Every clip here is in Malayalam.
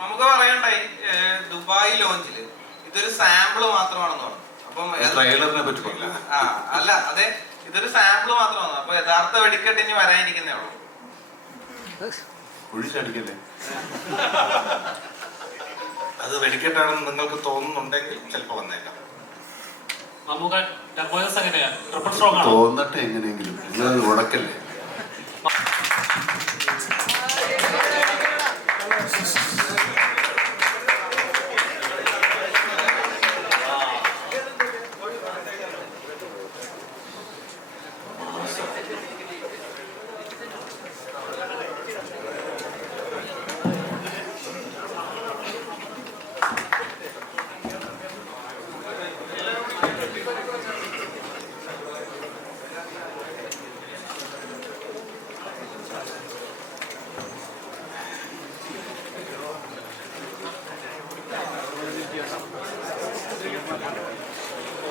നമുക്ക് പറയണ്ടായി ദുബായി ലോഞ്ചിൽ ഇതൊരു സാമ്പിൾ മാത്രമാണെന്ന് പറഞ്ഞു. അപ്പം ട്രെയിലറിനെ ആ അല്ല അതെ ഇതൊരു സാമ്പിൾ മാത്രമാണ്. അപ്പൊ യഥാർത്ഥ വെടിക്കെട്ട് ഇനി വരാനിരിക്കുന്നേ ഉള്ളൂ. കുഴിച്ചടിക്കല്ലേ? അത് വെടിക്കെട്ടാണെന്ന് നിങ്ങൾക്ക് തോന്നുന്നുണ്ടെങ്കിൽ ചിലപ്പോൾ വന്നേക്കാം. തോന്നട്ടെ എങ്ങനെയെങ്കിലും. ഇത് ഉടക്കല്ലേ?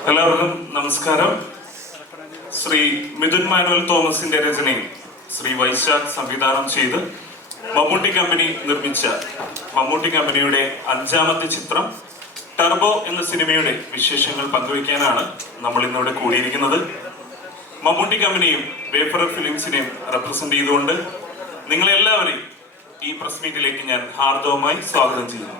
എല്ലാവർക്കും നമസ്കാരം. ശ്രീ മിഥുൻ മാനുവൽ തോമസിന്റെ രചനയിൽ ശ്രീ വൈശാഖ് സംവിധാനം ചെയ്ത് മമ്മൂട്ടി കമ്പനി നിർമ്മിച്ച മമ്മൂട്ടി കമ്പനിയുടെ അഞ്ചാമത്തെ ചിത്രം ടർബോ എന്ന സിനിമയുടെ വിശേഷങ്ങൾ പങ്കുവയ്ക്കാനാണ് നമ്മൾ ഇന്നിവിടെ കൂടിയിരിക്കുന്നത്. മമ്മൂട്ടി കമ്പനിയും വേഫർ ഫിലിംസിനെയും റെപ്രസെന്റ് ചെയ്തുകൊണ്ട് നിങ്ങളെല്ലാവരെയും ഈ പ്രസ് മീറ്റിലേക്ക് ഞാൻ ഹാർദവമായി സ്വാഗതം ചെയ്യുന്നു.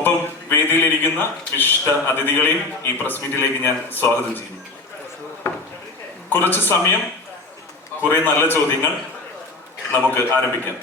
ഒപ്പം വേദിയിലിരിക്കുന്ന വിശിഷ്ട അതിഥികളെയും ഈ പ്രസ് മീറ്റിലേക്ക് ഞാൻ സ്വാഗതം ചെയ്യുന്നു. കുറച്ച് സമയം കുറെ നല്ല ചോദ്യങ്ങൾ നമുക്ക് ആരംഭിക്കാം.